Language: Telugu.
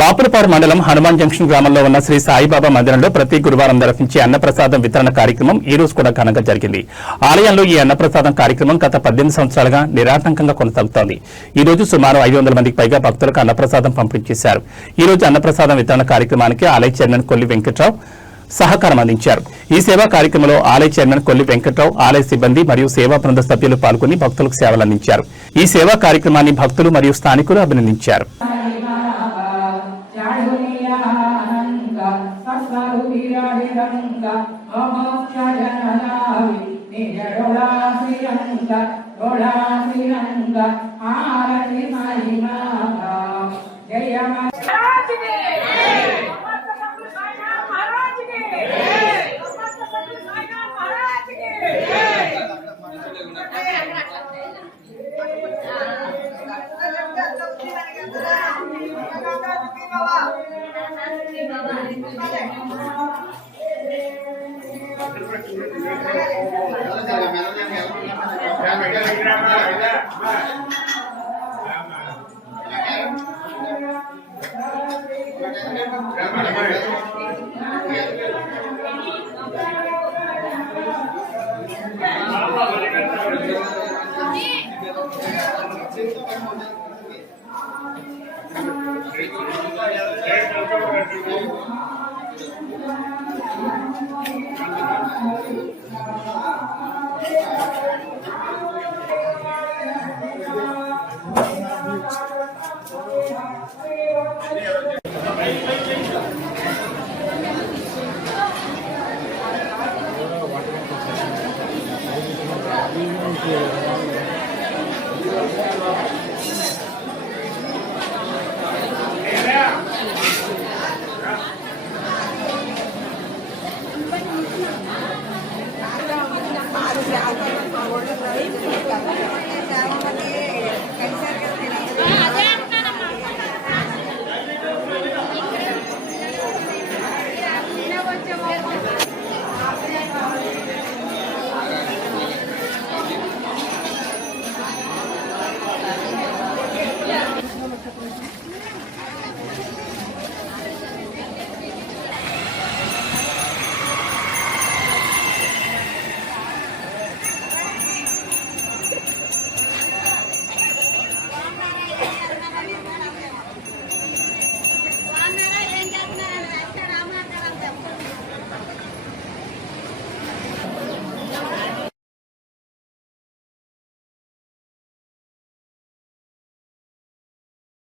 బాపులపాడు మండలం హనుమాన్ జంక్షన్ గ్రామంలో ఉన్న శ్రీ సాయిబాబా మందిరంలో ప్రతి గురువారం నిర్వహించే అన్నప్రసాదం వితరణ కార్యక్రమం ఈ రోజు కూడా ఘనంగా జరిగింది. ఆలయంలో ఈ అన్నప్రసాదం కార్యక్రమం గత 18 సంవత్సరాలుగా నిరాటంకంగా కొనసాగుతోంది. ఈ రోజు సుమారు 500 మందికి పైగా భక్తులకు అన్నప్రసాదం పంపిణీ చేశారు. ఈ రోజు అన్నప్రసాదం వితరణ కార్యక్రమానికి ఆలయ చైర్మన్ కొల్లి వెంకట్రావు సహకారం అందించారు. ఈ సేవా కార్యక్రమంలో ఆలయ చైర్మన్ కొల్లి వెంకట్రావు, ఆలయ సిబ్బంది మరియు సేవా బృంద సభ్యులు పాల్గొని భక్తులకు సేవలు అందించారు. ఈ సేవా కార్యక్రమాన్ని భక్తులు మరియు స్థానికులు అభినందించారు.